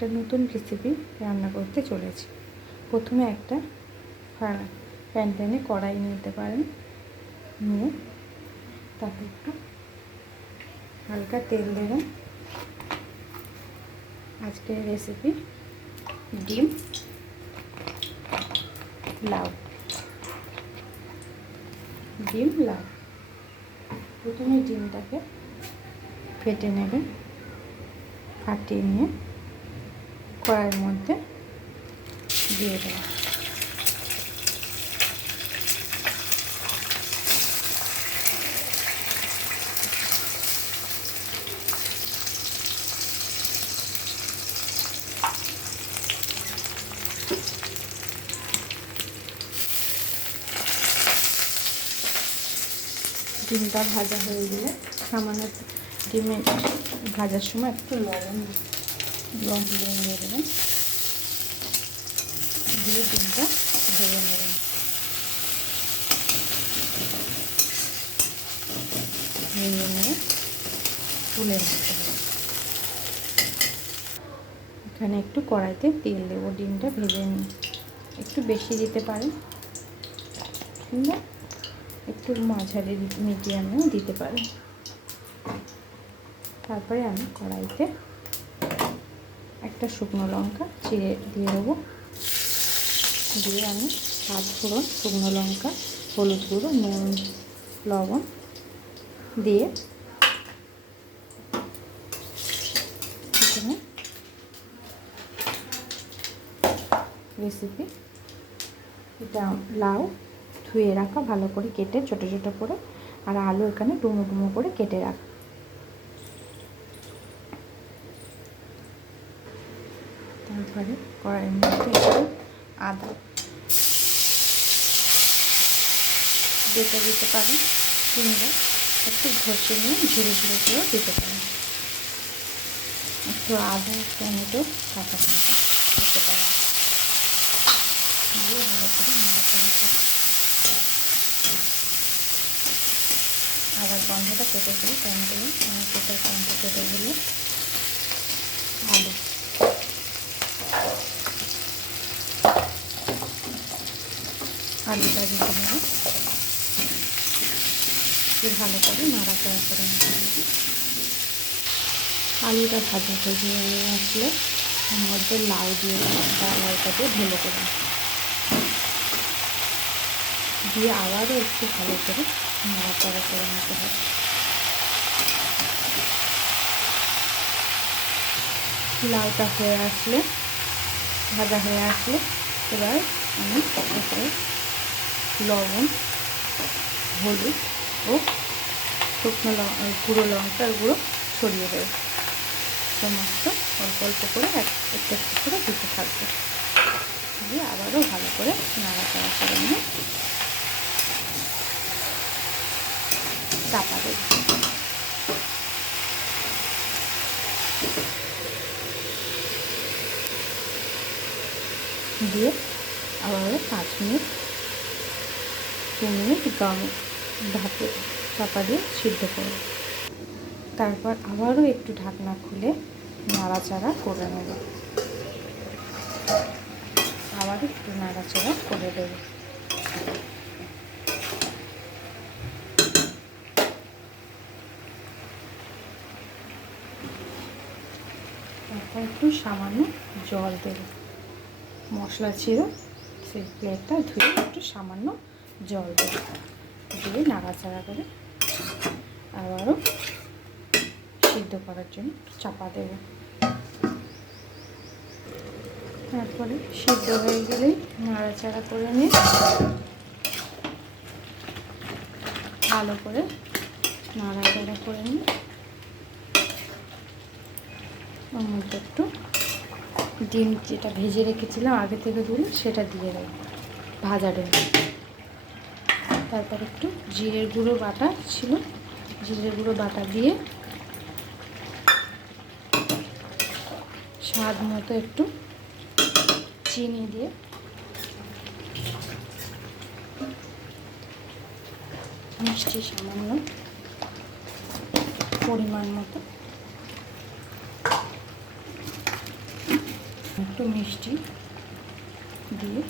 একটা নতুন রেসিপি রান্না করতে চলেছি। প্রথমে একটা প্যান প্যানে কড়াই নিতে পারেন, নিয়ে তাতে একটু হালকা তেল দেবেন। আজকের রেসিপি ডিম, লাউ। ডিম, লাউ। প্রথমে ডিমটাকে ফেটে নেবেন ফাটিয়ে নিয়ে কড়াইয়ের মধ্যে দিয়ে দেবেন ডিমটা ভাজা হয়ে গেলে সামান্য ডিমে ভাজার সময় একটু লবণ দিয়ে দিয়ে দেবেন দিয়ে ডিমটা ভেজে নেবেন ভেজে নিয়ে তুলে নিতে এখানে একটু কড়াইতে তেল দেবো, ডিমটা ভেজে নিই। একটু বেশি দিতে পারেন কিংবা একটু মাঝারি মিডিয়ামেও দিতে পারেন তারপরে আমি কড়াইতে একটা শুকনো লঙ্কা চিড়ে দিয়ে দেবো। দিয়ে আমি সাত ফোড়ন শুকনো লঙ্কা, হলুদ গুঁড়ো, নুন, লবণ দিয়ে এখানে রেসিপি এটা লাউ ধুয়ে রাখা, ভালো করে কেটে, ছোটো ছোটো করে, আর আলু এখানে ডুমো ডুমো করে কেটে রাখা। তারপরে কড়াইয়ের মধ্যে একটু আদা বেটে দিতে পারেন কিংবা একটু ঘষে নিয়ে ঝিরে ঝিরে করেও দিতে পারেন একটু আদা, টমেটো, কাঁচা লঙ্কা দিতে পারেন দিয়ে ভালো করে নাড়াচাড়া করে আবার গন্ধটা কেটে গেলে টমেটো কেটে টমেটো কেটে গেলে আলু আলুটা দিয়ে ভালো করে নাড়াচাড়া করে আলুটা ভাজা ভেজে আসলে তার মধ্যে লাউ দিয়ে লাউটা দিয়ে ঢেলে দেবেন দিয়ে আবারও একটু ভালো করে নাড়াচাড়া করে নিতে হবে। লাউটা হয়ে আসলে, ভাজা হয়ে আসলে এবার আমি লবণ, হলুদ ও শুকনো গুঁড়ো লঙ্কার গুঁড়ো ছড়িয়ে দেবে। সমস্ত অল্প অল্প করে এক, একটা একটু করে দিতে থাকবে। দিয়ে আবারও ভালো করে নাড়াচাড়া করে নিয়ে চাপা দেব। দিয়ে আবারও পাঁচ মিনিট দু মিনিট দম ঢাকে চাপা দিয়ে সিদ্ধ করব। তারপর আবারও একটু ঢাকনা খুলে নাড়াচাড়া করে নেব। আবার একটু নাড়াচাড়া করে দেব। তারপর একটু সামান্য জল দেব। মশলা ছিল সেই প্লেটটা ধুয়ে একটু সামান্য জল দেব। দিয়ে নাড়াচাড়া করে আবারও সিদ্ধ করার জন্য চাপা দেব। তারপরে সিদ্ধ হয়ে গেলেই নাড়াচাড়া করে নিয়ে ভালো করে নাড়াচাড়া করে নিয়ে ওর একটু ডিম যেটা ভেজে রেখেছিলাম আগে থেকে তুলে সেটা দিয়ে দেবো। ভাজা ডিম। তারপর একটু জিরের গুঁড়ো বাটা ছিল। জিরের গুঁড়ো বাটা দিয়ে স্বাদ মতো একটু চিনি দিয়ে মিষ্টি সামান্য পরিমাণ মতো একটু মিষ্টি দিয়ে